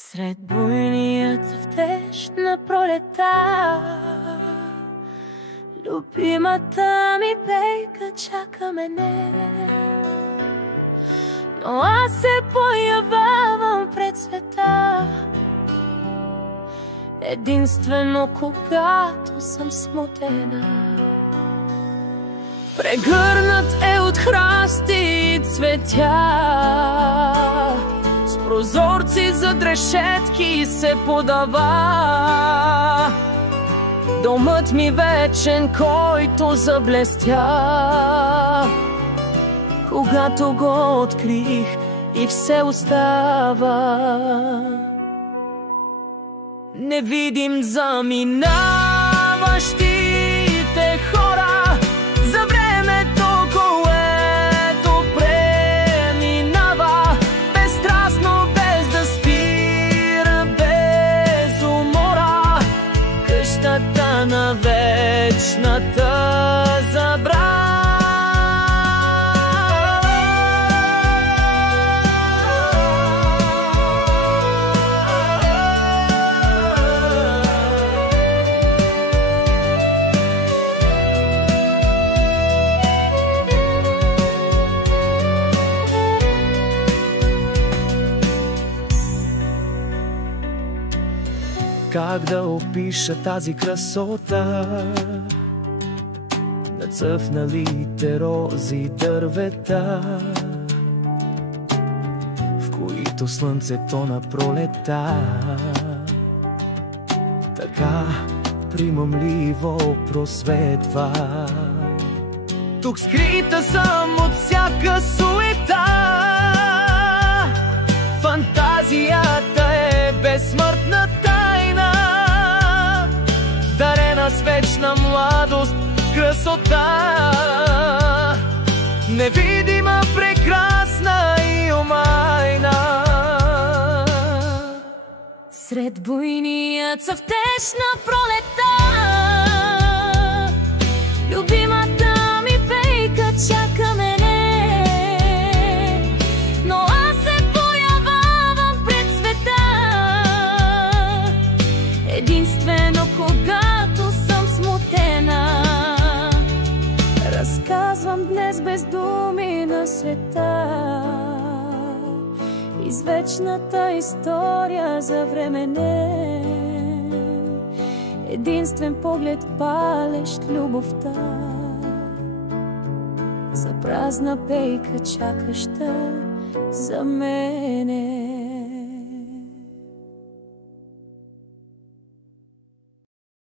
Сред буйния цъфтеж на пролета, любимата ми пейка чака мене. Но аз се появявам пред света единствено когато съм смутена. Прегърнат е от храсти и цветя, с прозорци зад решетки се подава. Домът ми вечен, който заблестя, когато го открих и все остава. Не видим заминаващите хора, за времето, което преминава, безстрастно, без да спира, без умора. Къщата на вечната забрава. Как да опиша тази красота? Нацъфналите рози, дървета, в които слънцето на пролета така примамливо просветва. Тук скрита съм от всяка суета, фантазията е безсмъртна тайна, дарена с вечна младост, красота, невидима, прекрасна и омайна. Сред буйния цъфтеж на пролета, любимата ми пейка чака мене. Но аз се появявам пред света единствено когато съм смутена. Разказвам днес без думи на света извечната история за временен, единствен поглед палещ любовта, за празна пейка чакаща за мене.